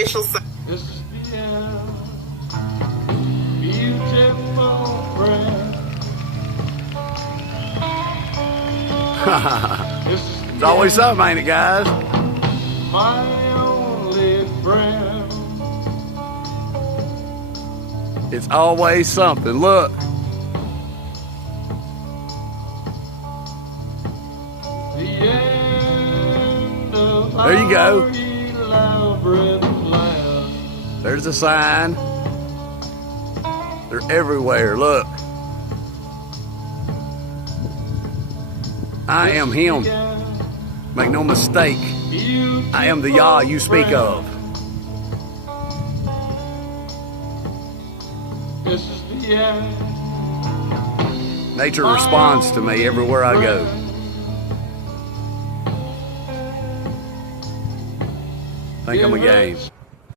official sign. This is the end. Beautiful friend. This is It's always something, ain't it, guys? my only friend. It's always something. Look. The end of There you go. our elaborate plan. There's a sign. They're everywhere. Look. I am him. Make no mistake. I am the Yah you speak of. This is the end. Nature responds to me everywhere I go. Think I'm a game.